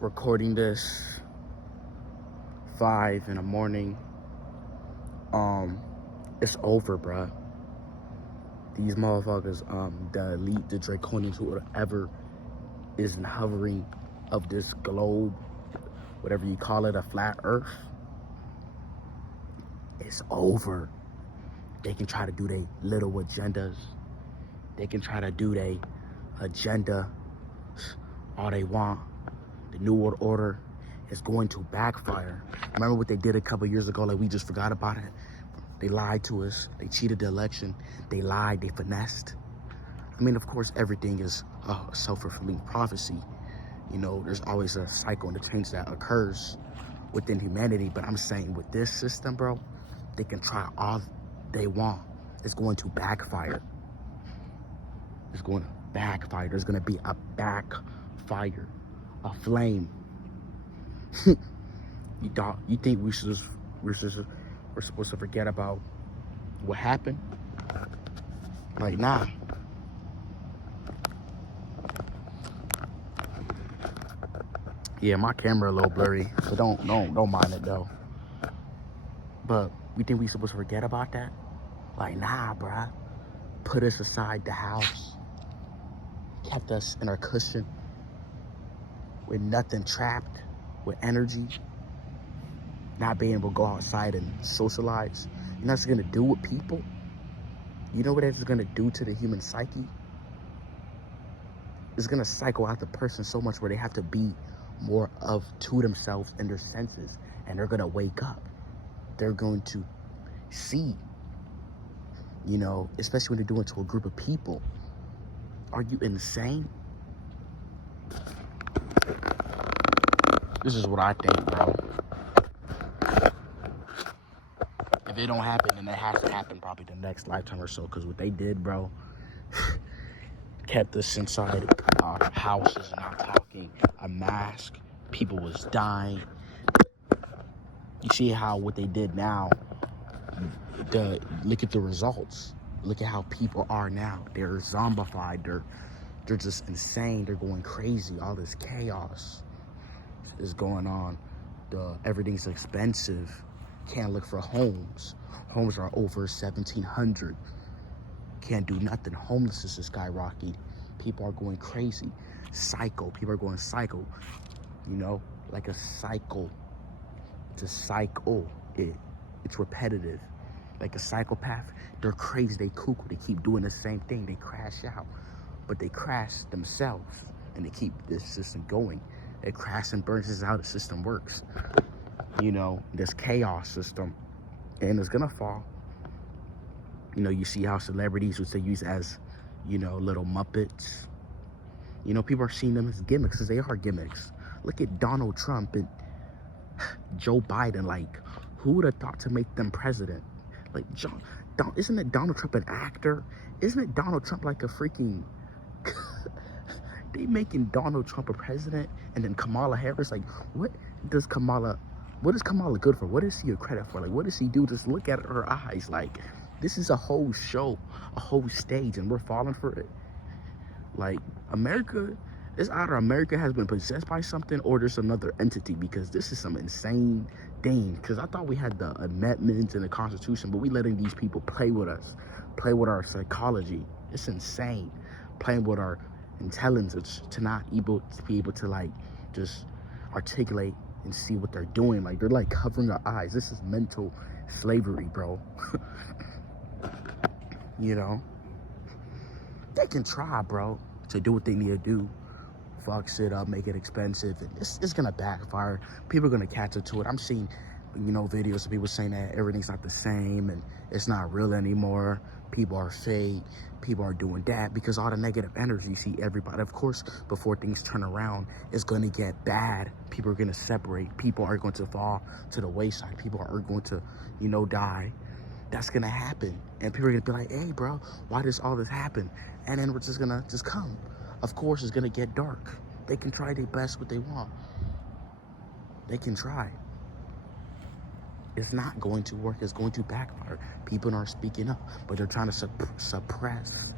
recording this 5 in the morning. It's over, bruh. These motherfuckers, the elite, the draconians, whoever is hovering of this globe, whatever you call it, a flat earth, it's over. They can try to do their little agendas. They can try to do their agenda all they want. The New World Order is going to backfire. Remember what they did a couple years ago? Like, we just forgot about it. They lied to us. They cheated the election. They lied. They finessed. I mean, of course, everything is a self-fulfilling prophecy. You know, there's always a cycle and a change that occurs within humanity. But I'm saying with this system, bro, they can try all they want. It's going to backfire. It's going to backfire. There's going to be a backfire, a flame. You think we're supposed to forget about what happened? Like, nah. Yeah, my camera a little blurry, so don't mind it though. But we think we supposed to forget about that? Like, nah, bruh. Put us aside the house. Kept us in our cushion with nothing trapped, with energy. Not being able to go outside and socialize. You know what it's gonna do with people? You know what it's gonna do to the human psyche? It's gonna cycle out the person so much where they have to be more of to themselves and their senses, and they're gonna wake up. They're going to see, you know, especially when they're doing it to a group of people. Are you insane? This is what I think, bro. If it don't happen, then it has to happen probably the next lifetime or so. Because what they did, bro, kept us inside our houses, not talking, a mask. People was dying. You see how what they did now, look at the results. Look at how people are now. They're zombified. They're just insane. They're going crazy. All this chaos is going on. Everything's expensive. Can't look for homes. Homes are over 1,700. Can't do nothing. Homelessness is skyrocketing. People are going crazy. Psycho. People are going psycho. You know, like a cycle. It's a cycle. It's repetitive. Like a psychopath, they're crazy. They cuckoo. They keep doing the same thing. They crash out, but they crash themselves, and they keep this system going. It crashes and burns. This is how the system works. You know, this chaos system, and it's gonna fall. You know, you see how celebrities, which they use as, you know, little Muppets. You know, people are seeing them as gimmicks, because they are gimmicks. Look at Donald Trump and Joe Biden. Like, who would have thought to make them president? Like, isn't it Donald Trump an actor? Isn't it Donald Trump like a freaking... They making Donald Trump a president, and then Kamala Harris, like, what is Kamala good for? What is she a credit for? Like, what does she do? Just look at her eyes. Like, this is a whole show, a whole stage, and we're falling for it. Like, America, it's either America has been possessed by something or there's another entity, because this is some insane thing. Because I thought we had the amendments in the Constitution, but we letting these people play with us, play with our psychology. It's insane. Playing with our intelligence to not be able to, like, just articulate and see what they're doing. Like, they're like covering our eyes. This is mental slavery, bro. You know, they can try, bro, to do what they need to do. Fuck shit up, make it expensive, and it's gonna backfire. People are gonna catch up to it. I'm seeing, you know, videos of people saying that everything's not the same and it's not real anymore. People are fake. People are doing that because all the negative energy. You see everybody. Of course, before things turn around, it's gonna get bad. People are gonna separate. People are going to fall to the wayside. People are going to, you know, die. That's gonna happen, and people are gonna be like, "Hey, bro, why does all this happen?" And then we're just gonna come. Of course, it's gonna get dark. They can try their best what they want. They can try. It's not going to work. It's going to backfire. People aren't speaking up, but they're trying to suppress,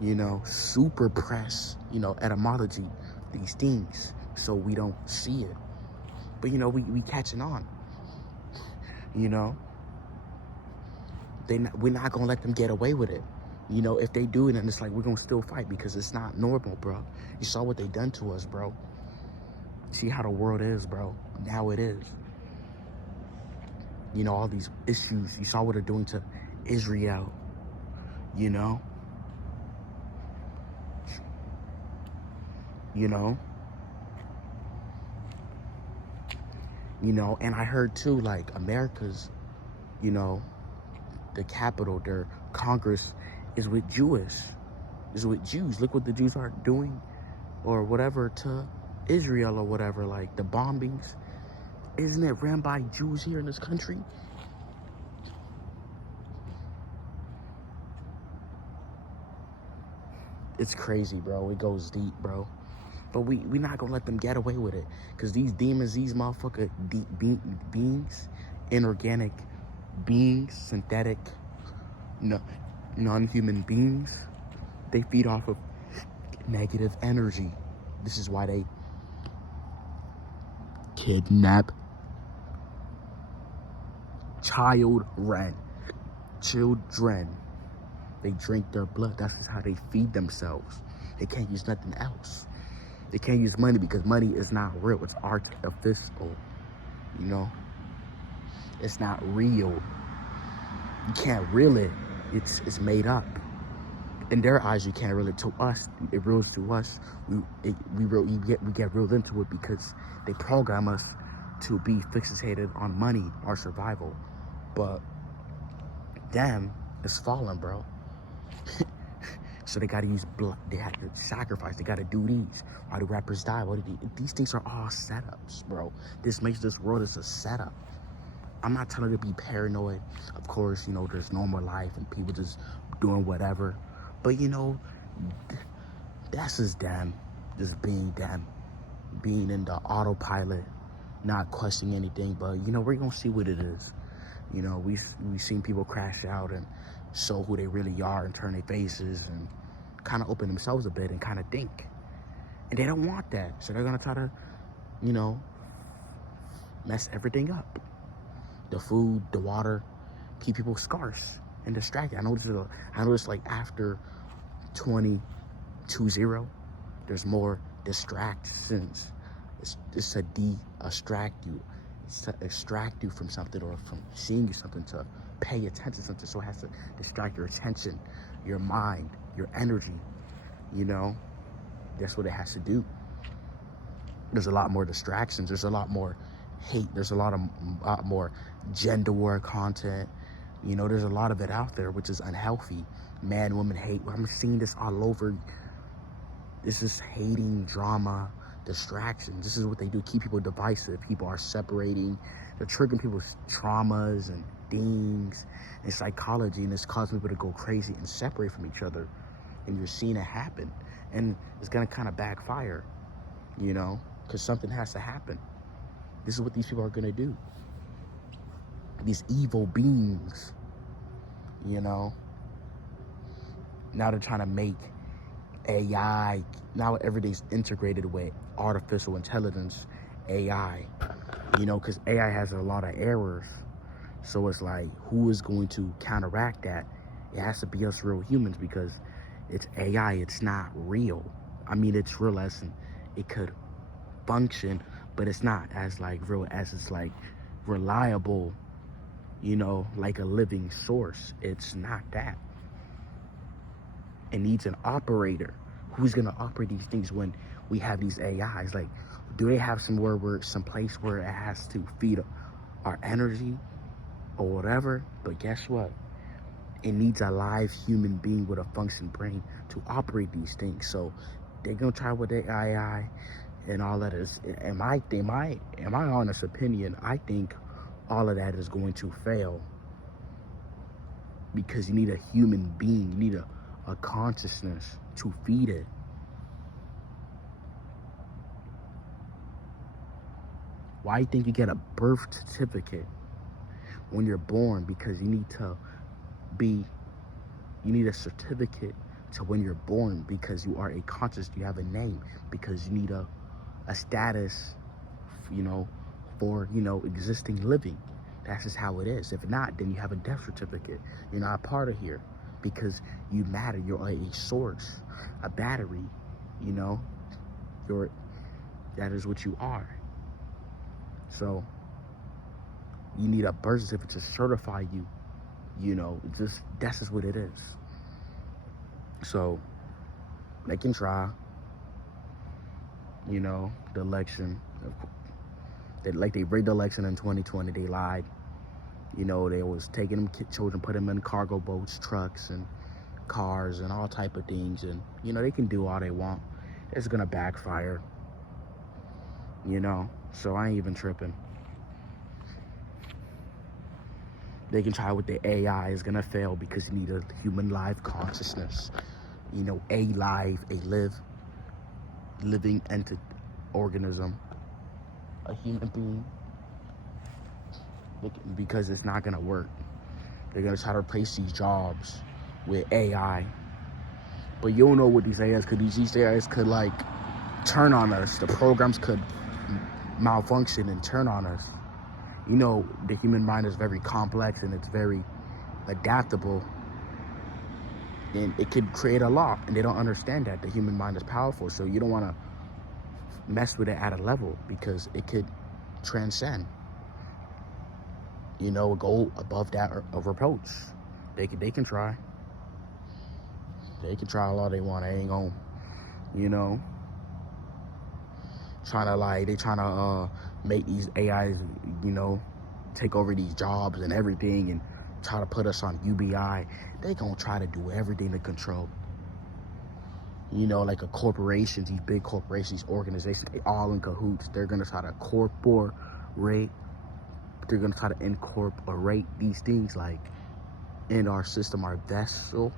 you know, super press, you know, etymology, these things. so we don't see it. But, you know, we catching on, you know. We're not going to let them get away with it. You know, if they do it, then it's like we're going to still fight because it's not normal, bro. You saw what they done to us, bro. See how the world is, bro. Now it is. You know, all these issues. You saw what they're doing to Israel, you know. You know. You know, and I heard too, like, America's, you know, the capital, their Congress is with Jews. Look what the Jews are doing or whatever to Israel or whatever, like the bombings. Isn't it ran by Jews here in this country? It's crazy, bro. It goes deep, bro. But we not gonna let them get away with it. Because these demons, these motherfucker beings, inorganic beings, synthetic, non-human beings, they feed off of negative energy. This is why they kidnap children. They drink their blood. That's just how they feed themselves. They can't use nothing else. They can't use money because money is not real. It's artificial, you know? It's not real. You can't reel it. It's made up. In their eyes, you can't reel it. To us, it reels to us. We get reeled into it because they program us to be fixated on money, our survival. But damn, it's falling, bro. So they gotta use blood. They have to sacrifice. They gotta do these. Why do rappers die? These things are all setups, bro. This makes this world is a setup. I'm not telling you to be paranoid. Of course, you know, there's normal life and people just doing whatever. But, you know, that's just them. Just being them. Being in the autopilot. Not questioning anything. But, you know, we're going to see what it is. You know, we've seen people crash out and show who they really are and turn their faces and kind of open themselves a bit and kind of think. And they don't want that. So they're going to try to, you know, mess everything up. The food, the water, keep people scarce and distracted. I noticed like after 2020, there's more distractions. It's to extract you from something or from seeing you something, to pay attention to something. So it has to distract your attention, your mind, your energy, you know. That's what it has to do. There's a lot more distractions. There's a lot more hate. There's a lot more gender war content. You know, there's a lot of it out there, which is unhealthy. Man, woman hate. I'm seeing this all over. This is hating, drama, distractions. This is what they do. Keep people divisive. People are separating. They're triggering people's traumas and things and psychology, and it's causing people to go crazy and separate from each other. And you're seeing it happen. And it's going to kind of backfire, you know, because something has to happen. This is what these people are going to do. These evil beings, you know. Now they're trying to make AI. Now everything's integrated with artificial intelligence, AI. You know, because AI has a lot of errors. So it's like, who is going to counteract that? It has to be us real humans because it's AI. It's not real. I mean, it's real as in it could function, but it's not as like real as it's like reliable, you know, like a living source. It's not that. It needs an operator. Who's gonna operate these things when we have these AIs? Like, do they have some place where it has to feed our energy or whatever? But guess what? It needs a live human being with a functioning brain to operate these things. So they're gonna try with the AI and all that is. In my honest opinion, I think all of that is going to fail because you need a human being. You need a consciousness to feed it. Why do you think you get a birth certificate when you're born? Because you need a certificate to when you're born, because you are a conscious, you have a name, because you need a a status, you know, for, you know, existing living. That's just how it is. If not, then you have a death certificate. You're not a part of here because you matter. You're a source, a battery, you know. That is what you are. So you need a birth certificate to certify you. You know, that's just what it is. So they can try, you know, the election. They rigged the election in 2020. They lied. You know, they was taking them children, put them in cargo boats, trucks, and cars, and all type of things. And, you know, they can do all they want. It's going to backfire. You know, so I ain't even tripping. They can try with the AI. It's going to fail because you need a human live consciousness. You know, living organism, a human being, because it's not gonna work. They're gonna try to replace these jobs with AI, but you don't know what these AIs could. These AIs could like turn on us. The programs could malfunction and turn on us. You know, the human mind is very complex and it's very adaptable, and it could create a law, and they don't understand that the human mind is powerful. So you don't want to mess with it at a level because it could transcend, you know, go above that of reproach. They can try all they want. They ain't gonna, you know, they trying to make these AIs, you know, take over these jobs and everything, and try to put us on UBI. They gonna try to do everything to control. You know, like corporations, these big corporations, these organizations, they all in cahoots. They're gonna try to incorporate these things like in our system, our vessels.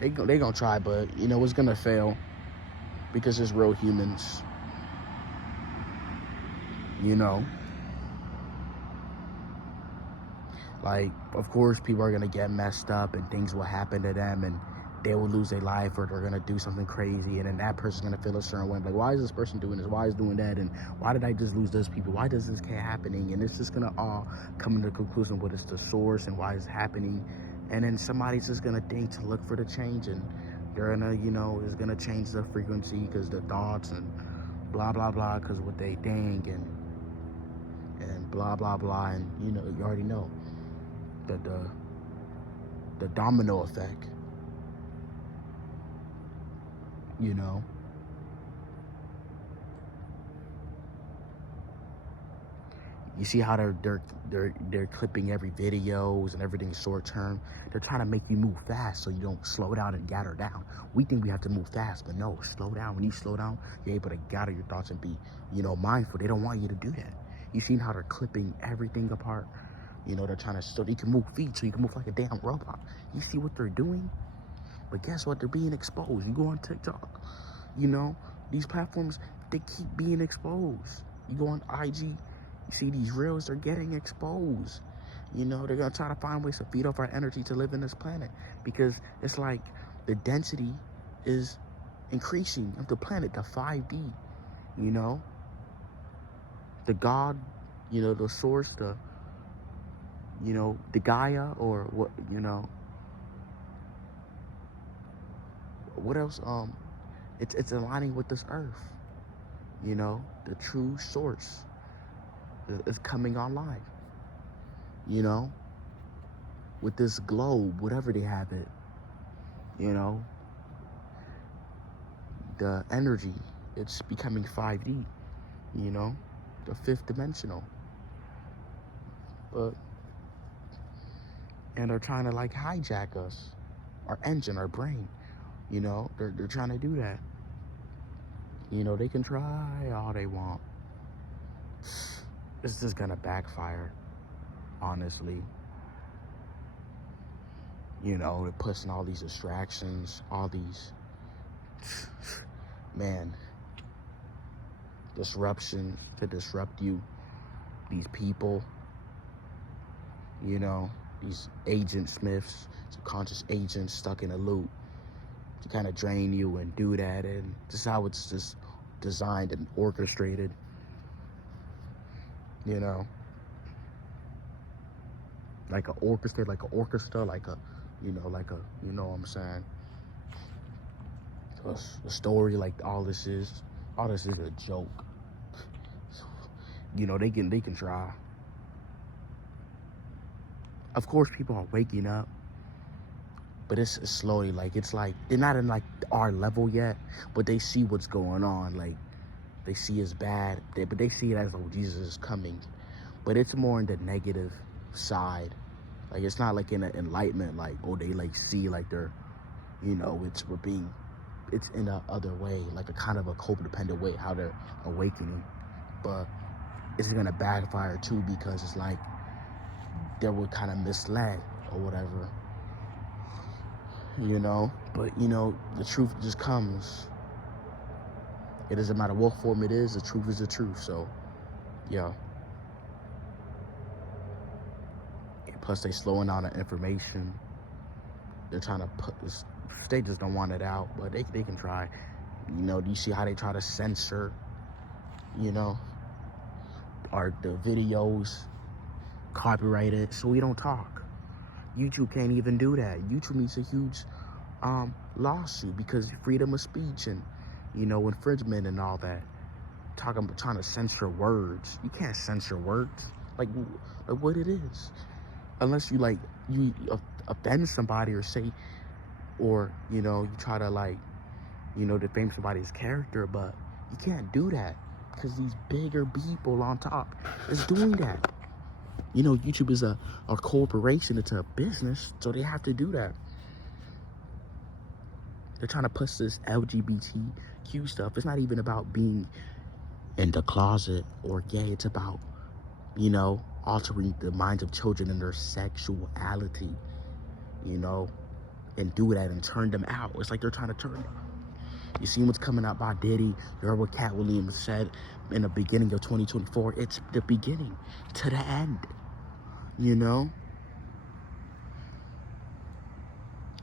They gonna try, but you know it's gonna fail because it's real humans. You know, like, of course, people are gonna get messed up and things will happen to them and they will lose their life, or they're gonna do something crazy, and then that person's gonna feel a certain way. Like, why is this person doing this? Why is doing that? And why did I just lose those people? Why does this keep happening? And it's just gonna all come to the conclusion what is the source and why it's happening. And then somebody's just gonna think to look for the change, and they're gonna, you know, is gonna change the frequency because the thoughts and blah blah blah, because what they think, and blah blah blah, and you know, you already know the domino effect. You know, you see how they're clipping every videos and everything short term. They're trying to make you move fast so you don't slow down and gather down. We think we have to move fast, but no, slow down. When you slow down, you're able to gather your thoughts and be, you know, mindful. They don't want you to do that. You seen how they're clipping everything apart? You know, they're trying to, so you can move feet, so you can move like a damn robot. You see what they're doing? But guess what? They're being exposed. You go on TikTok, you know, these platforms, they keep being exposed. You go on IG, you see these reels, they're getting exposed. You know, they're going to try to find ways to feed off our energy to live in this planet, because it's like the density is increasing of the planet, the 5D, you know, the God, you know, the source, you know, the Gaia, or what, you know, what else? It's aligning with this earth, you know, the true source is coming online, you know, with this globe, whatever they have it, you know, the energy, it's becoming 5D, you know, the fifth dimensional. But, and they're trying to like hijack us, our engine, our brain, you know, they're trying to do that. You know, they can try all they want. It's just gonna backfire, honestly. You know, they're pushing all these distractions, all these, man, disruptions to disrupt you. These people, you know, these agent Smiths, subconscious agents stuck in a loop, to kind of drain you and do that, and this is how it's just designed and orchestrated, you know, like a orchestra, like a, you know, like a, you know what I'm saying, a story. Like all this is a joke. You know, they can try. Of course, people are waking up, but it's slowly. Like, it's like they're not in like our level yet, but they see what's going on. Like, they see it's bad, but they see it as, oh, Jesus is coming. But it's more in the negative side. Like, it's not like in an enlightenment, like, oh, they like see like they're, you know, it's in a other way, like a kind of a codependent way, how they're awakening. But it's gonna backfire too, because it's like they were kind of misled or whatever, you know. But you know, the truth just comes. It doesn't matter what form it is, the truth is the truth. So yeah. Plus they slowing down the information. They're trying to put this, they just don't want it out, but they can try. You know, do you see how they try to censor, you know, our the videos copyrighted so we don't talk? YouTube can't even do that. YouTube needs a huge lawsuit because freedom of speech and, you know, infringement and all that. Trying to censor words. You can't censor words. Like what it is. Unless you offend somebody or say, or, you know, you try to like, you know, defame somebody's character, but you can't do that because these bigger people on top is doing that. You know, YouTube is a corporation, it's a business, so they have to do that. They're trying to push this LGBTQ stuff. It's not even about being in the closet or gay. It's about, you know, altering the minds of children and their sexuality, you know, and do that and turn them out. It's like they're trying to turn. You see what's coming out by Diddy. You heard what Cat Williams said in the beginning of 2024. It's the beginning to the end, you know.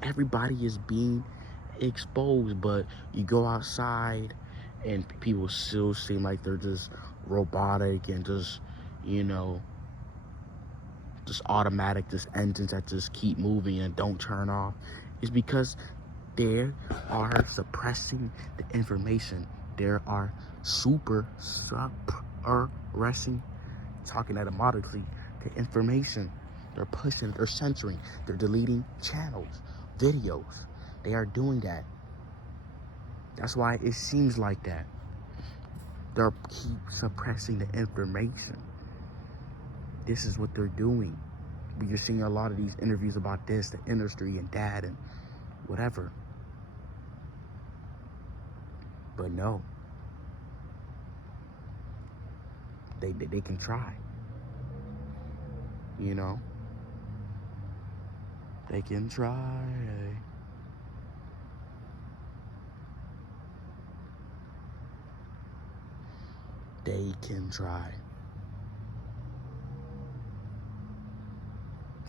Everybody is being exposed, but you go outside and people still seem like they're just robotic and just, you know, just automatic, just engines that just keep moving and don't turn off. It's because they are suppressing the information. There are suppressing, talking etymologically, the information. They're pushing, they're censoring, they're deleting channels, videos. They are doing that. That's why it seems like that. They're keep suppressing the information. This is what they're doing. But you're seeing a lot of these interviews about this, the industry and that and whatever. But no. They can try. You know? They can try. They can try.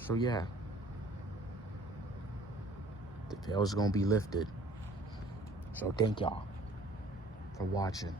So yeah, the veil's gonna be lifted. So thank y'all for watching.